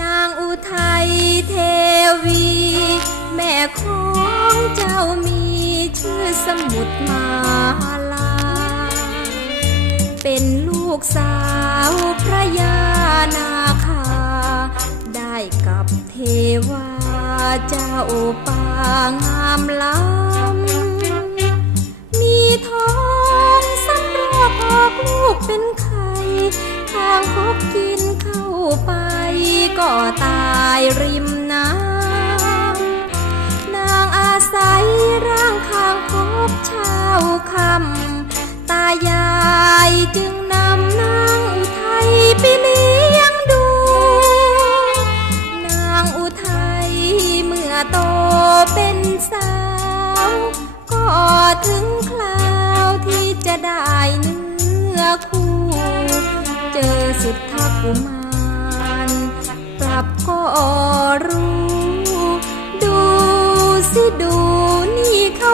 นางอุทัยเทวี แม่ของเจ้ามีชื่อสมุทรมาลา เป็นลูกสาวพระยานาคา ได้กับเทวา เจ้าป่างามล้ำมีท้องสำรอกออกลูกเป็นไข่ทางคบกินเข้าไปก็ตายริมน้ำนางอาศัยร่างข้างพบเช้าคำตายายจึงนำนางอุทัยไปเลี้ยงดู นางอุทัย โตเป็นสาว ก็ถึงคราวที่จะได้เนื้อคู่ เจอสุดทักกุมารปรับก็รู้ ดูสิดูนี่เขา